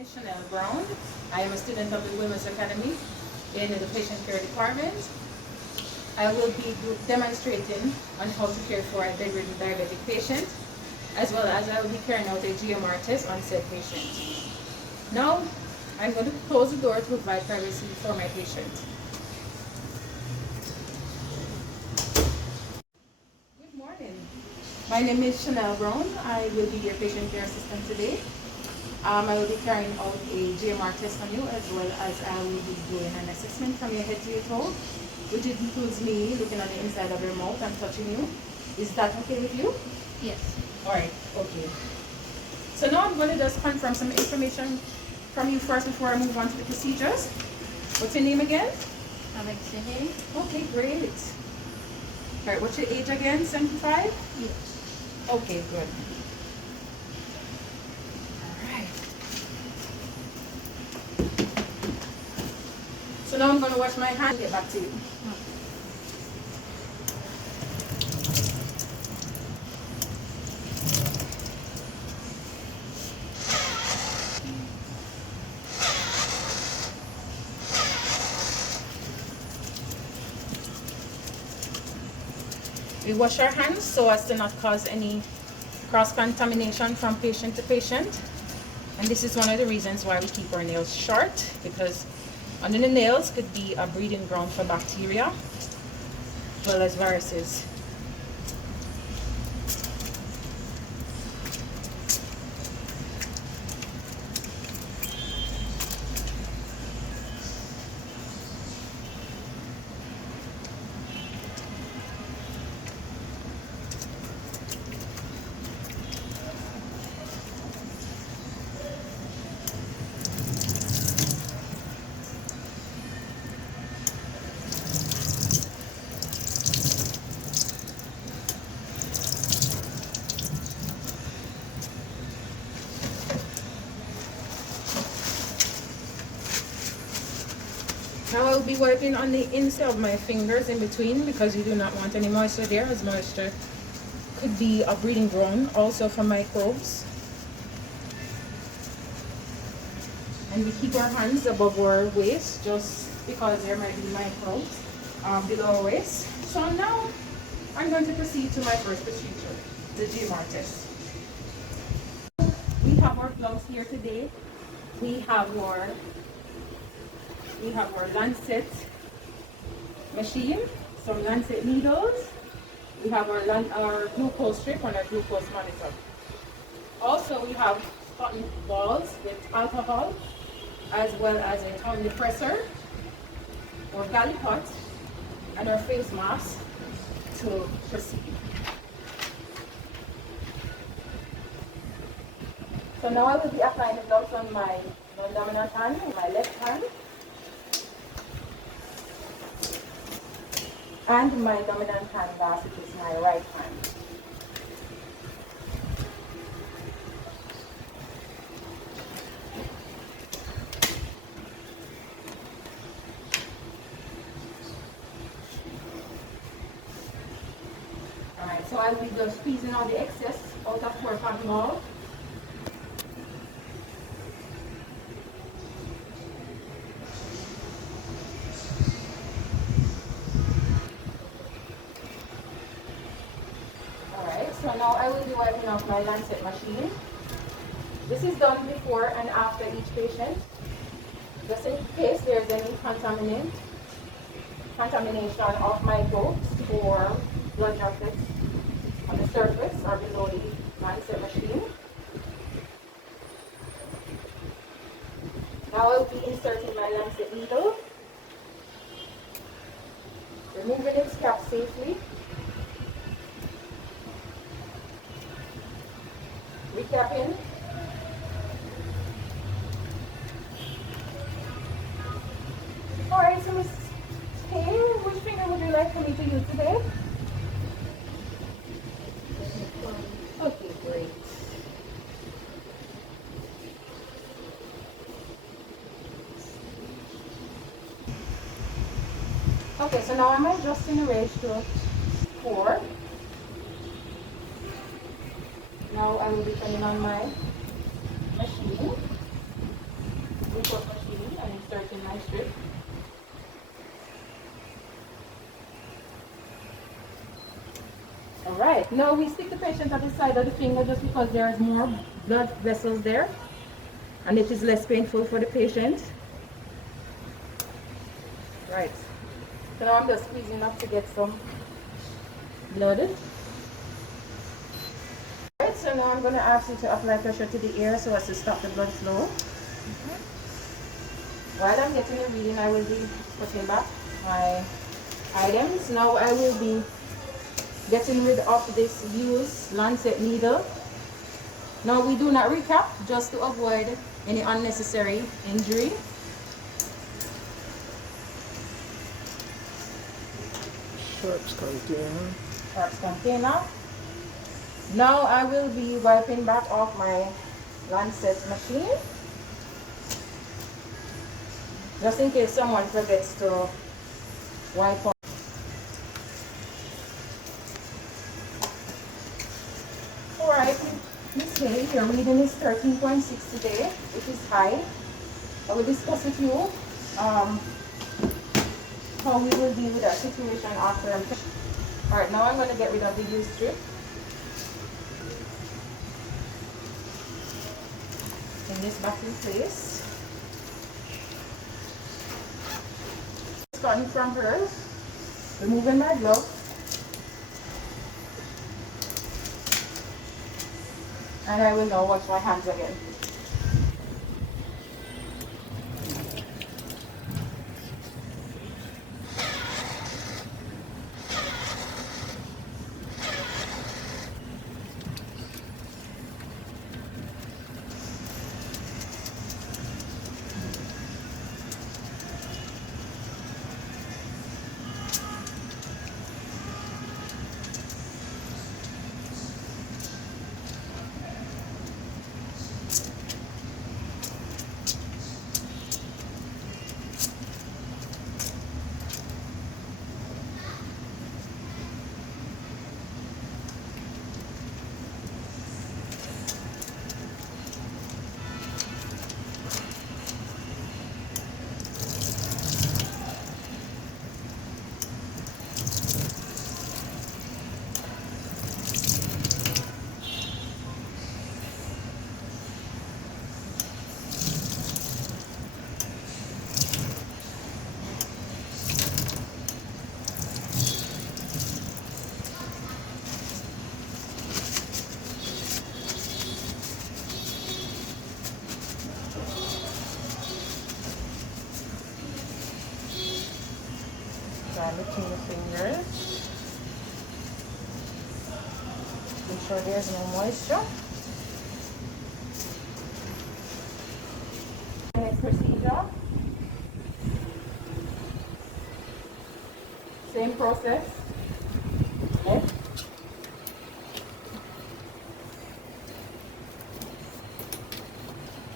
name is Shanelle Brown. I am a student of the Women's Academy in the patient care department. I will be demonstrating on how to care for a bedridden diabetic patient, as well as I will be carrying out a GMR test on said patient. Now, I'm going to close the door to provide privacy for my patient. Good morning. My name is Shanelle Brown. I will be your patient care assistant today. I will be carrying out a GMR test on you, as well as I will be doing an assessment from your head to your toe, which includes me looking on the inside of your mouth and touching you. Is that okay with you? Yes. Alright, okay. So now I'm going to just confirm some information from you first before I move on to the procedures. What's your name again? Alexa. Okay, great. Alright, what's your age again? 75? Yes. Okay, good. So now I'm going to wash my hands and get back to you. We wash our hands so as to not cause any cross-contamination from patient to patient. And this is one of the reasons why we keep our nails short, because under the nails could be a breeding ground for bacteria as well as viruses. Now I'll be wiping on the inside of my fingers in between, because you do not want any moisture there, as moisture could be a breeding ground also for microbes. And we keep our hands above our waist just because there might be microbes below our waist. So now I'm going to proceed to my first procedure, the GMR test. We have our gloves here today. We have our Lancet machine, some Lancet needles. We have our glucose strip and our glucose monitor. Also, we have cotton balls with alcohol, as well as a tongue depressor, or galley pot, and our face mask to proceed. So now I will be applying the gloves on my non-dominant hand, my left hand, and my dominant hand last, which is my right hand. Alright, so I will be just squeezing all the excess out of our cotton ball. So now I will be wiping off my Lancet machine. This is done before and after each patient, just in case there's any contamination of microbes or blood droplets on the surface or below the Lancet machine. Now I will be inserting my Lancet needle, removing its cap safely. Recapping. Alright, so Ms. Kane, which finger would you like for me to use today? Okay, great. Okay, so now I'm adjusting the range to 4. Now I will be turning on my machine. Right. Now we stick the patient at the side of the finger just because there is more blood vessels there and it is less painful for the patient. Right. So now I'm just squeezing up to get some blood. Right, so now I'm going to ask you to apply pressure to the ear so as to stop the blood flow. While I'm getting a reading, I will be putting back my items. Now I will be getting rid of this used lancet needle. Now we do not recap just to avoid any unnecessary injury. Sharps container. Sharps container. Now I will be wiping back off my lancet machine. Just in case someone forgets to wipe off. Alright, Miss Hay, your reading is 13.6 today. It is high. I will discuss with you how we will deal with that situation after. Alright, now I'm going to get rid of the used strip. Bring this back in place. Starting from her, removing my glove. And I will now wash my hands again. Between the fingers. Make sure there's no moisture. Next procedure. Same process. Left.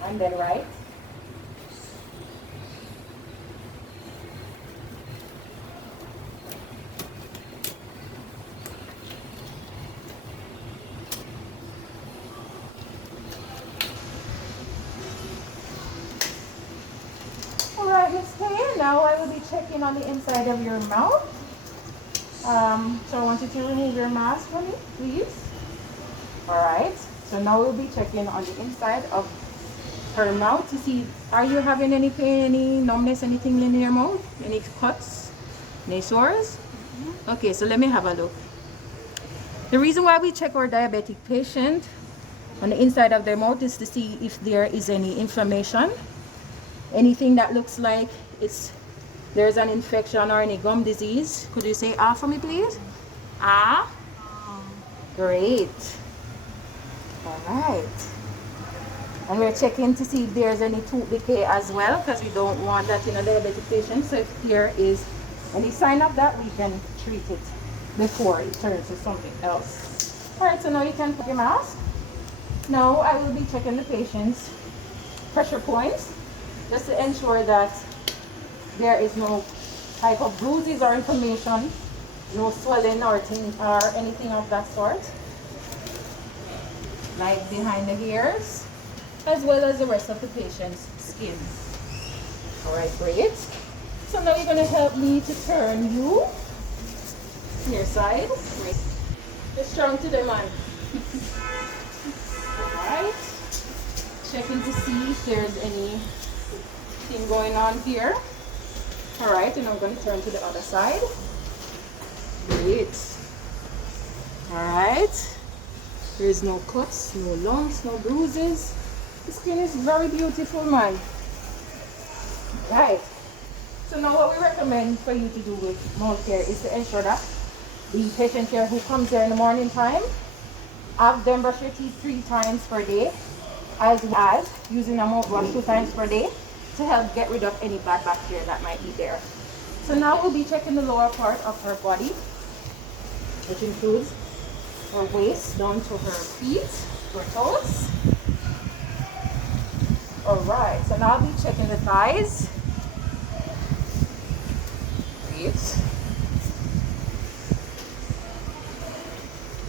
And then right. Alright, Miss Kay, now I will be checking on the inside of your mouth. So I want you to remove your mask for me, please. Alright, so now we'll be checking on the inside of her mouth to see, are you having any pain, any numbness, anything in your mouth? Any cuts? Any sores? Okay, so let me have a look. The reason why we check our diabetic patient on the inside of their mouth is to see if there is any inflammation. Anything that looks like there's an infection or any gum disease. Could you say ah for me, please? Ah? Great. All right. And we're checking to see if there's any tooth decay as well, because we don't want that in a diabetic patient. So if there is any sign of that, we can treat it before it turns to something else. All right, so now you can put your mask. Now I will be checking the patient's pressure points, just to ensure that there is no type of bruises or inflammation, no swelling or anything of that sort, like behind the ears, as well as the rest of the patient's skin. All right, great. So now you're going to help me to turn you to your side. Great. It's strong to the man. Alright. Checking to see if there's anything going on here. Alright, and I'm going to turn to the other side. Great. Alright. There's no cuts, no lumps, no bruises. The skin is very beautiful, man. Right. So now what we recommend for you to do with mouth care is to ensure that the patient care who comes here in the morning time, have them brush your teeth 3 times per day, as well as using a mouthwash 2 times per day to help get rid of any bad bacteria that might be there. So now we'll be checking the lower part of her body, which includes her waist down to her feet, her toes. Alright, so now I'll be checking the thighs. Great.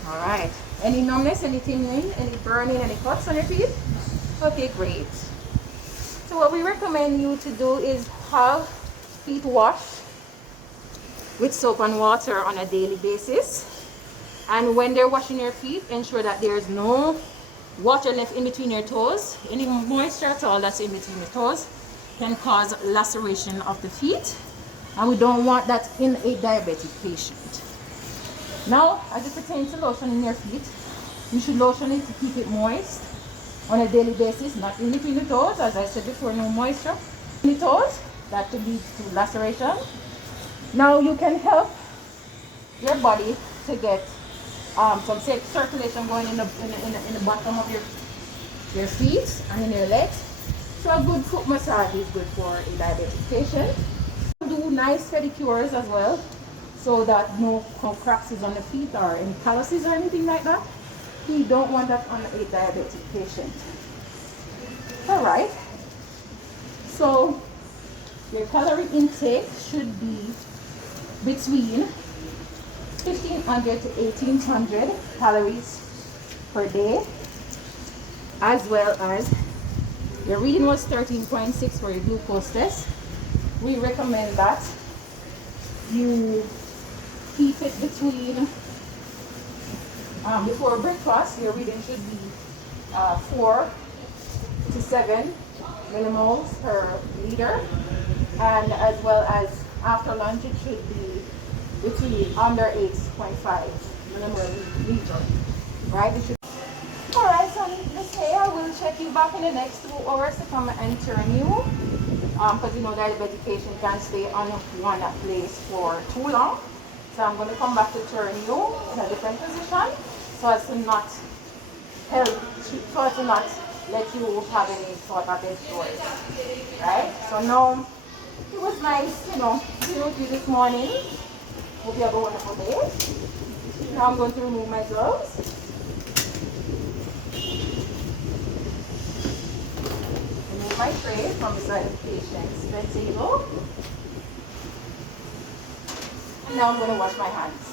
Alright, any numbness, any tingling, any burning, any cuts on your feet? Okay, great. So what we recommend you to do is have feet washed with soap and water on a daily basis. And when they're washing your feet, ensure that there's no water left in between your toes. Any moisture at all that's in between your toes can cause laceration of the feet, and we don't want that in a diabetic patient. Now, as it pertains to lotioning your feet, you should lotion it to keep it moist on a daily basis, not in between the toes. As I said before, no moisture in the toes. That could lead to laceration. Now, you can help your body to get some circulation going in the bottom of your feet and in your legs. So a good foot massage is good for a diabetic patient. Do nice pedicures as well, so that no cracks on the feet or any calluses or anything like that. You don't want that on a diabetic patient. Alright, so your calorie intake should be between 1,500 to 1,800 calories per day, as well as your reading was 13.6 for your glucose test. We recommend that you keep it between, before breakfast, your reading should be 4 to 7 millimoles per liter, and as well as after lunch it should be between under 8.5 millimoles per liter. Right? It should. Alright, so needless to say, I will check you back in the next 2 hours to come and turn you. Because you know diabetic patient can't stay on one place for too long. So I'm going to come back to turn you in a different position so as to not let you have any sort of bed sores. Right? So now it was nice, being with you this morning. Hope you have a wonderful day. Now I'm going to remove my gloves. Remove my tray from beside the patient's bed table. And now I'm going to wash my hands.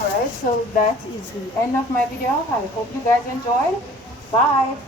Alright, so that is the end of my video. I hope you guys enjoyed. Bye!